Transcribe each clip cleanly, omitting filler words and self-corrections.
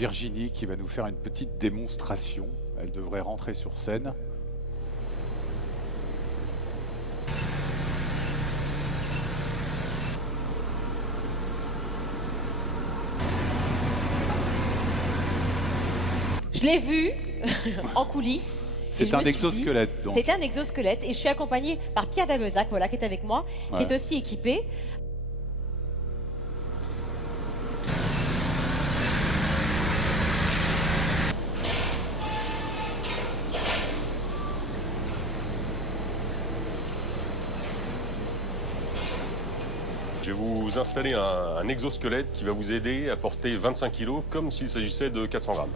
Virginie qui va nous faire une petite démonstration. Elle devrait rentrer sur scène. Je l'ai vu en coulisses. C'est un exosquelette, donc. C'est un exosquelette et je suis accompagnée par Pierre Damezac, voilà, qui est avec moi, qui est aussi équipé. Je vais vous installer un exosquelette qui va vous aider à porter 25 kg comme s'il s'agissait de 400 grammes.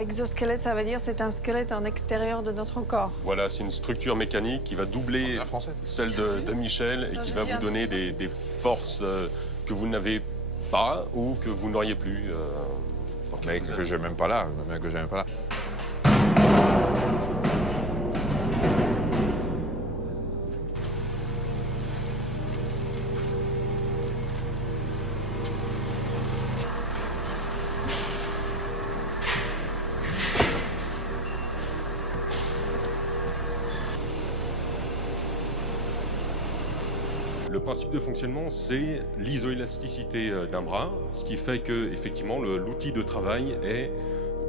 Exosquelette, ça veut dire c'est un squelette en extérieur de notre corps. Voilà, c'est une structure mécanique qui va doubler celle de Michel et qui va vous donner des forces que vous n'avez pas ou que vous n'auriez plus. Mais que j'ai même pas là, que j'ai même pas là. Le principe de fonctionnement, c'est l'isoélasticité d'un bras, ce qui fait que effectivement l'outil de travail est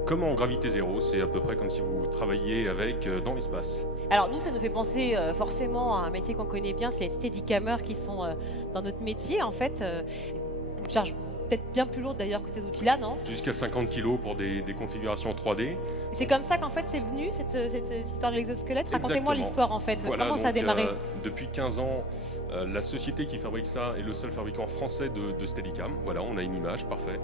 comme en gravité zéro, c'est à peu près comme si vous travailliez avec dans l'espace. Alors nous, ça nous fait penser forcément à un métier qu'on connaît bien, c'est les steadicamers qui sont dans notre métier. En fait, une charge peut-être bien plus lourde d'ailleurs que ces outils-là, non? Jusqu'à 50 kg pour des configurations 3D. Et c'est comme ça qu'en fait c'est venu, cette histoire de l'exosquelette. Racontez-moi l'histoire en fait, Voilà, comment ça a démarré? Depuis 15 ans, la société qui fabrique ça est le seul fabricant français de Steadicam. Voilà, on a une image, parfait.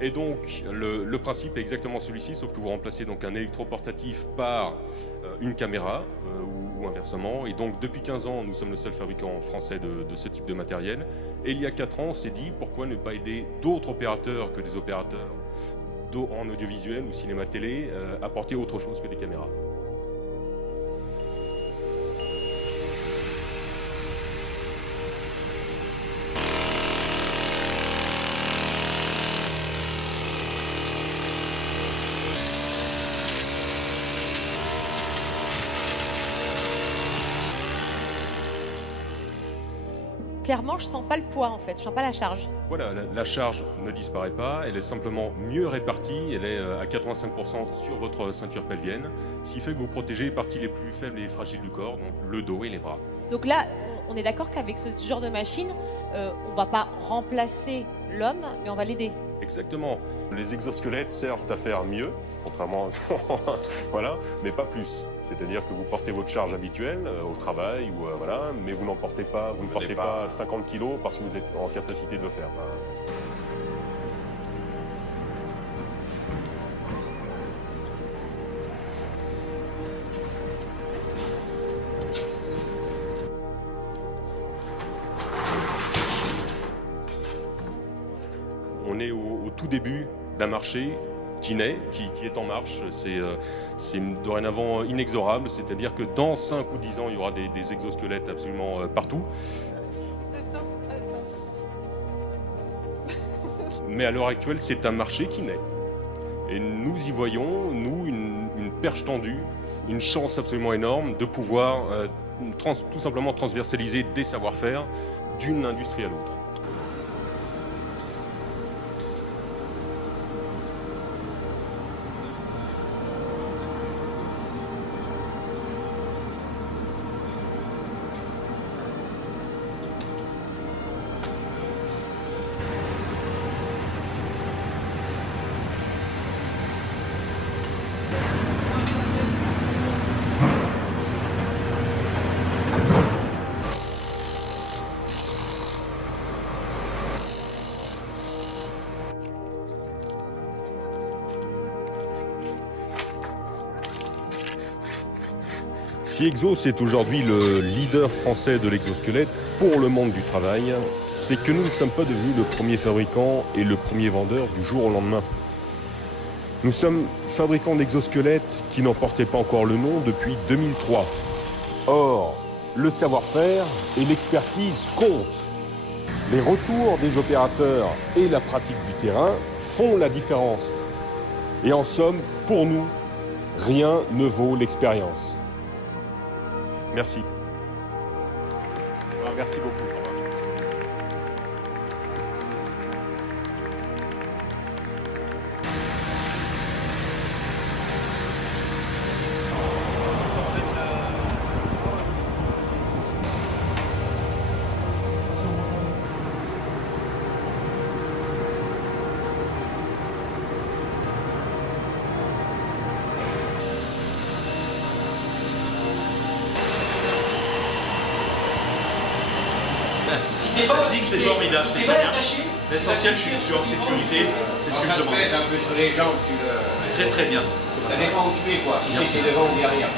Et donc, le principe est exactement celui-ci, sauf que vous remplacez donc un électroportatif par une caméra ou inversement. Et donc, depuis 15 ans, nous sommes le seul fabricant français de ce type de matériel. Et il y a 4 ans, on s'est dit, pourquoi ne pas aider d'autres opérateurs que des opérateurs en audiovisuel ou cinéma-télé à porter autre chose que des caméras. Clairement, je sens pas le poids en fait, je sens pas la charge. Voilà, la charge ne disparaît pas, elle est simplement mieux répartie, elle est à 85% sur votre ceinture pelvienne, ce qui fait que vous protégez les parties les plus faibles et fragiles du corps, donc le dos et les bras. Donc là, on est d'accord qu'avec ce genre de machine, on va pas remplacer l'homme, mais on va l'aider. Exactement. Les exosquelettes servent à faire mieux, contrairement à voilà, mais pas plus. C'est-à-dire que vous portez votre charge habituelle au travail, ou, voilà, mais vous n'en portez pas, vous ne portez pas 50 kg parce que vous êtes en capacité de le faire. On est au tout début d'un marché qui naît, qui est en marche. C'est dorénavant inexorable, c'est-à-dire que dans 5 ou 10 ans, il y aura des exosquelettes absolument partout. Mais à l'heure actuelle, c'est un marché qui naît. Et nous y voyons, nous, une perche tendue, une chance absolument énorme de pouvoir tout simplement transversaliser des savoir-faire d'une industrie à l'autre. Si Exos est aujourd'hui le leader français de l'exosquelette pour le monde du travail, c'est que nous ne sommes pas devenus le premier fabricant et le premier vendeur du jour au lendemain. Nous sommes fabricants d'exosquelettes qui n'en portaient pas encore le nom depuis 2003. Or, le savoir-faire et l'expertise comptent. Les retours des opérateurs et la pratique du terrain font la différence. Et en somme, pour nous, rien ne vaut l'expérience. Merci. Merci beaucoup. Je dis que c'est formidable, c'est très bien. L'essentiel, je suis en sécurité, c'est ce que je demande. Ça pèse un peu sur les jambes, Très très bien. Ça dépend où tu es, quoi. Si c'est devant ou derrière.